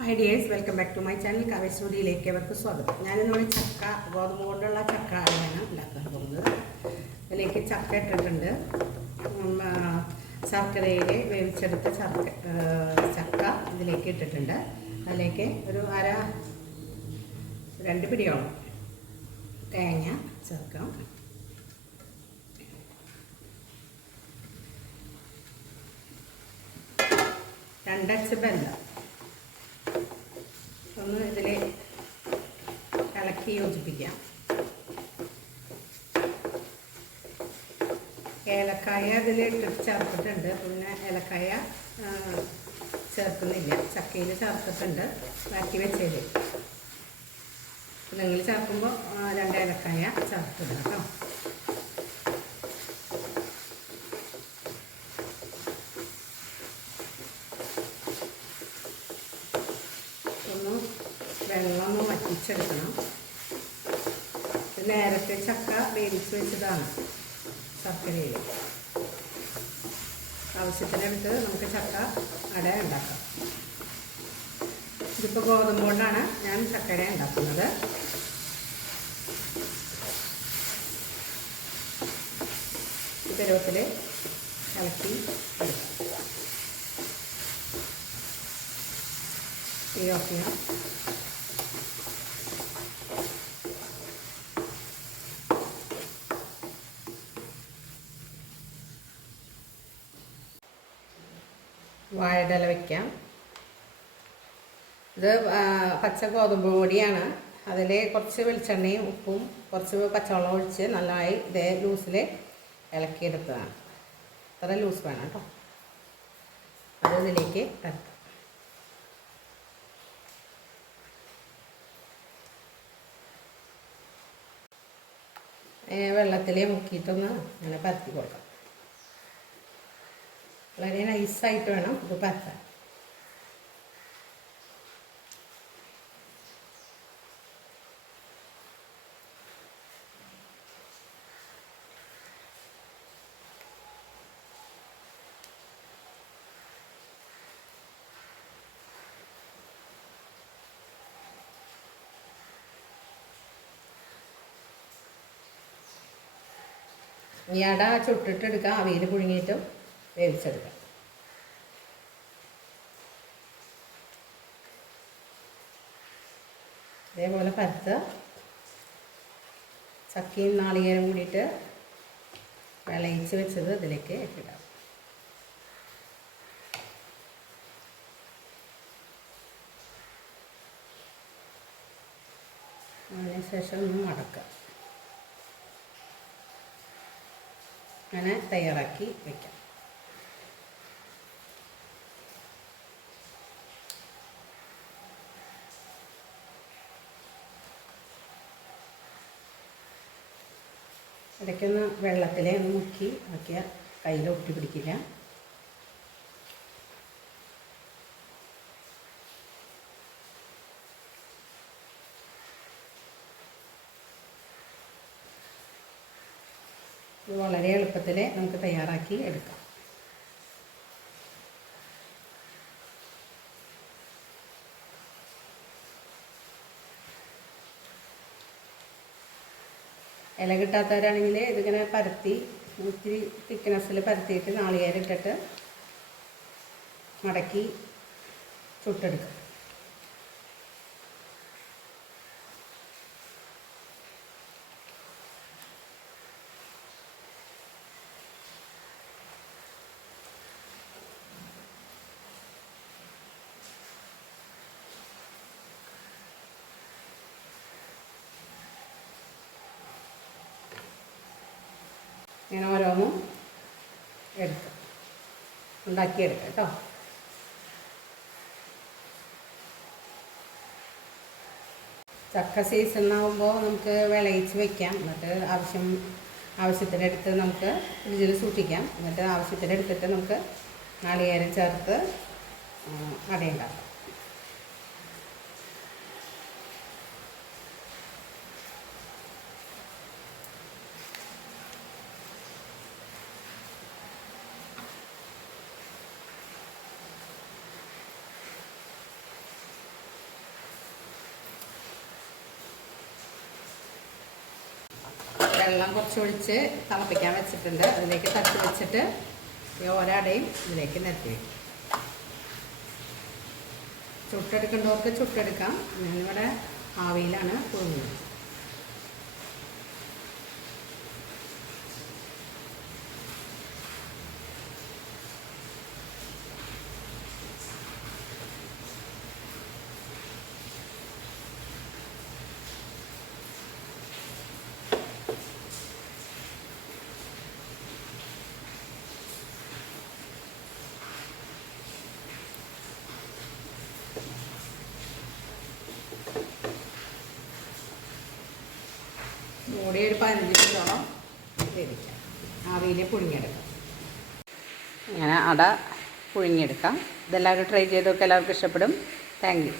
Hi dears, welcome back to my channel. കാവേശ്വരിയിലേക്ക് അവർക്ക് സ്വാഗതം. ഞാനിന്നൊരു ചക്ക, ഗോതമ്പ് കൊണ്ടുള്ള ചക്ക ആണ് ഉണ്ടാക്കാൻ പോകുന്നത്. അതിലേക്ക് ചക്ക ഇട്ടിട്ടുണ്ട്, ശർക്കരയിൽ വേവിച്ചെടുത്ത ചക്ക ഇതിലേക്ക് ഇട്ടിട്ടുണ്ട്. അതിലേക്ക് ഒരു രണ്ട് പിടിയോളം തേങ്ങ ചേർക്കാം. രണ്ടച്ച് ബെല്ലം ഒന്ന് ഇതിൽ ഇളക്കി യോജിപ്പിക്കാം. ഏലക്കായ ഇതിൽ ഇട്ടിട്ട് ചേർത്തിട്ടുണ്ട്, പിന്നെ ഏലക്കായ ചേർക്കുന്നില്ല, ചക്കയിൽ ചേർത്തിട്ടുണ്ട് വരട്ടി വെച്ചതിൽ. നിങ്ങൾ ചേർക്കുമ്പോൾ 2 ഏലക്കായ ചേർത്തിടുക കേട്ടോ. വെള്ളം വറ്റിച്ചെടുക്കണം. നേരത്തെ ചക്ക വേവിച്ച് വെച്ചതാണ്. ശർക്കരയിൽ ആവശ്യത്തിനെടുത്ത് നമുക്ക് ചക്ക അട ഉണ്ടാക്കാം. ഇതിപ്പോൾ ഗോതമ്പ് കൊണ്ടാണ് ഞാൻ ചക്കര ഉണ്ടാക്കുന്നത്. ഈ പരുവത്തിൽ ഇളക്കി എടുക്കാം. തീ ഓഫ് ചെയ്യാം. വാഴയില വയ്ക്കാം. ഇത് പച്ച ഗോതമ്പ് പൊടിയാണ്. അതിൽ കുറച്ച് വെളിച്ചെണ്ണയും ഉപ്പും കുറച്ച് പച്ചവെള്ളം ഒഴിച്ച് നന്നായി ഇതേ ലൂസിൽ ഇളക്കിയെടുത്തതാണ്. അത്ര ലൂസ് വേണം കേട്ടോ. അത് ഇതിലേക്ക് ഇറക്കാം. വെള്ളത്തിൽ മുക്കിയിട്ടൊന്ന് അങ്ങനെ പരത്തി കൊടുക്കാം. വളരെ നൈസായിട്ട് വേണം ഇത് പരത്താൻ. ഈ അട ചുട്ടിട്ടെടുക്കാം, അവിയിൽ പുഴുങ്ങിയിട്ടും വേവിച്ചെടുക്കാം. ഇതേപോലെ പരത്ത് ചക്കയും നാളികേരം കൂടിയിട്ട് വിളയിച്ച് വെച്ചത് ഇതിലേക്ക് ഇടാം. അതിനുശേഷം ഒന്ന് മടക്കുക. അങ്ങനെ തയ്യാറാക്കി വയ്ക്കാം. ഇടയ്ക്കൊന്ന് വെള്ളത്തിൽ ഒന്ന് മുക്കി ആക്കിയാൽ കയ്യിൽ ഒട്ടി പിടിക്കില്ല. ഇത് വളരെ എളുപ്പത്തിൽ നമുക്ക് തയ്യാറാക്കി എടുക്കാം. ഇല കിട്ടാത്തവരാണെങ്കിൽ ഇതിങ്ങനെ പരത്തി ഒത്തിരി തിക്നെസ്സിൽ പരത്തിയിട്ട് നാളികേരം ഇട്ടിട്ട് മടക്കി ചുട്ടെടുക്കും. ഇങ്ങനെ ഓരോന്നും ഉണ്ടാക്കിയെടുക്കാം കേട്ടോ. ചക്ക സീസണാകുമ്പോൾ നമുക്ക് വിളയിച്ച് വയ്ക്കാം. എന്നിട്ട് ആവശ്യത്തിനെടുത്ത് നമുക്ക് ഫ്രിഡ്ജിൽ സൂക്ഷിക്കാം. എന്നിട്ട് ആവശ്യത്തിനെടുത്തിട്ട് നമുക്ക് നാളികേരം ചേർത്ത് അടയുണ്ടാക്കാം. വെള്ളം കുറച്ച് ഒഴിച്ച് തിളപ്പിക്കാൻ വെച്ചിട്ടുണ്ട്. അതിലേക്ക് തട്ടി വെച്ചിട്ട് ഈ ഒരടയും ഇതിലേക്ക് നിരത്തി വയ്ക്കും. ചുട്ടെടുക്കേണ്ടവർക്ക് ചുട്ടെടുക്കാം. ഞാനിവിടെ ആവിയിലാണ് പുഴുങ്ങുന്നത്. മൂടി ഒരു 15 മിനിറ്റോളം വേവിക്കാം. ആവിയിൽ പുഴുങ്ങിയെടുക്കാം. ഇങ്ങനെ അട പുഴുങ്ങിയെടുക്കാം. ഇതെല്ലാവരും ട്രൈ ചെയ്ത് നോക്കുക. എല്ലാവർക്കും ഇഷ്ടപ്പെടും. Thank you.